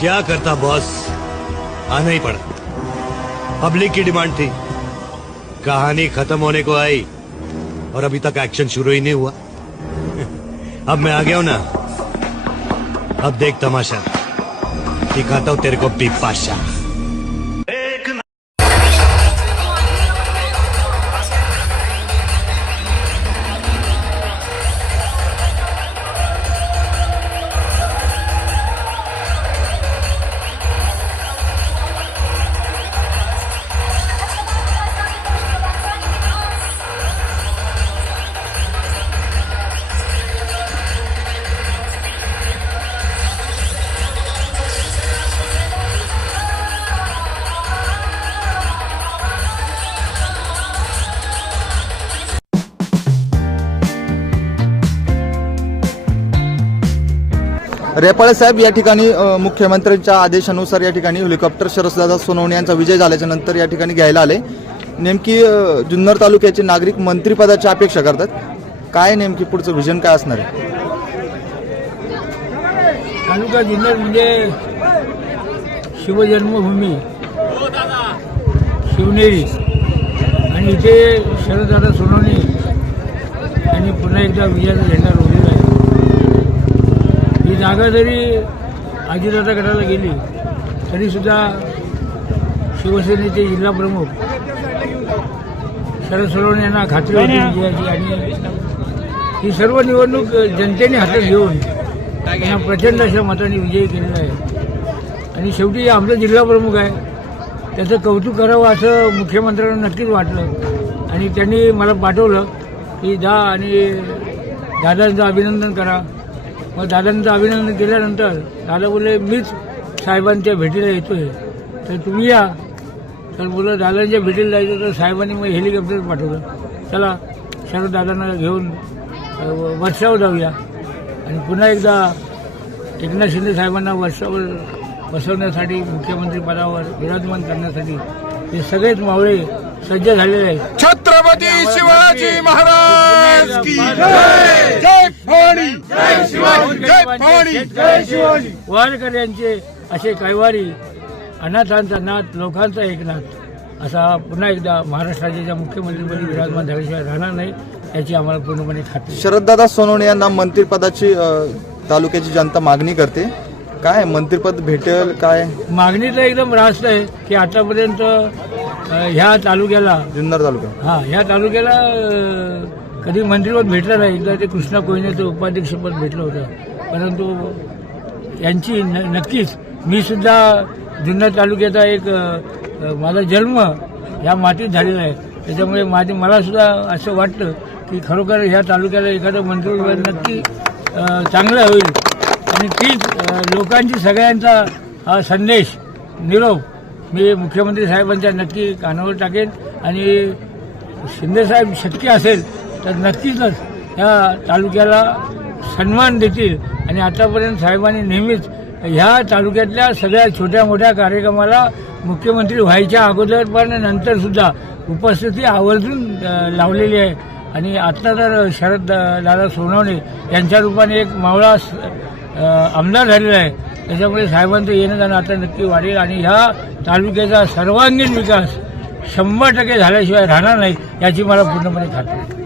क्या करता बॉस? आना ही पड़ा। पब्लिक की डिमांड थी। कहानी खत्म होने को आई और अभी तक एक्शन शुरू ही नहीं हुआ। अब मैं आ गया हूँ ना। अब देख तमाशा। दिखाता हूँ तेरे को बिपाशा रेपाळे साहेब या ठिकाणी मुख्यमंत्र्यांच्या आदेशानुसार या ठिकाणी हेलिकॉप्टर शरददादा सोनवणे यांचा विजय झाल्याच्यानंतर या ठिकाणी घ्यायला आले. नेमकी जुन्नर तालुक्याचे नागरिक मंत्रिपदाची अपेक्षा करतात. काय नेमकी पुढचं व्हिजन काय असणार आहे? तालुका जुन्नर म्हणजे शिवजन्मभूमी शिवनेरी आणि इथे शरददादा सोनवणे यांनी पुन्हा एकदा विजयाचा झेंडा रोवलेला जागा जरी आजीदादा गटाला गेली तरीसुद्धा शिवसेनेचे जिल्हा प्रमुख शरद सोनवणे यांना खात्री होती विजयाची. आणि ही सर्व निवडणूक जनतेने हातात घेऊन यांना प्रचंड अशा मताने विजयी केलेला आहे. आणि शेवटी आमचा जिल्हा प्रमुख आहे. त्याचं कौतुक करावं असं मुख्यमंत्र्यांना नक्कीच वाटलं. आणि त्यांनी मला पाठवलं की जा आणि दादांचं अभिनंदन करा. मग दादांचं अभिनंदन केल्यानंतर दादा बोलले मीच साहेबांच्या भेटीला येतोय. तर तुम्ही या. तर बोललं दादांच्या भेटीला जायचं तर साहेबांनी मग हेलिकॉप्टर पाठवलं. चला शरद दादांना घेऊन वर्षावर जाऊया. आणि पुन्हा एकदा एकनाथ शिंदे साहेबांना वर्षावर बसवण्यासाठी मुख्यमंत्री पदावर विराजमान करण्यासाठी हे सगळेच मावळे सज्ज झालेले आहेत. छत्रपती शिवाजी महाराज की वारकर यांचे असे कैवारी अनाथांचा नाथ लोकांचा एकनाथ असा पुन्हा एकदा महाराष्ट्र राज्याच्या मुख्यमंत्रीपदी विराजमान झाल्याशिवाय राहणार नाही याची आम्हाला पूर्णपणे खात्री. शरददादा सोनवणे यांना मंत्रिपदाची तालुक्याची जनता मागणी करते. काय मंत्रिपद भेटेल काय? मागणी तर एकदम रास्त आहे की आतापर्यंत ह्या तालुक्याला जुन्नर तालुका. हा ह्या तालुक्याला कधी मंत्रिपद भेटलं नाही एकदा ते कृष्णा कोयनेचं उपाध्यक्षपद भेटलं होतं. परंतु यांची न नक्कीच मी सुद्धा जुन्नर तालुक्याचा एक माझा जन्म या मातीत झालेला आहे. त्याच्यामुळे माझे मला सुद्धा असं वाटतं की खरोखर ह्या तालुक्याला एखादं मंत्रिपद नक्की चांगलं होईल. आणि तीच लोकांची सगळ्यांचा हा संदेश निरोप मी मुख्यमंत्री साहेबांच्या नक्की कानावर टाकेन. आणि शिंदेसाहेब शक्य असेल तर नक्कीच या तालुक्याला सन्मान देतील. आणि आतापर्यंत साहेबांनी नेहमीच ह्या तालुक्यातल्या सगळ्या छोट्या मोठ्या कार्यक्रमाला मुख्यमंत्री व्हायच्या अगोदर पण नंतर सुद्धा उपस्थिती आवर्जून लावलेली आहे. आणि आता तर शरद दादा सोनवणे यांच्या रूपाने एक मावळा आमदार झालेला आहे. त्याच्यामुळे साहेबांचं येणं जाणं आता नक्की वाढेल. आणि ह्या तालुक्याचा सर्वांगीण विकास शंभर टक्के झाल्याशिवाय राहणार नाही याची मला पूर्णपणे खात्री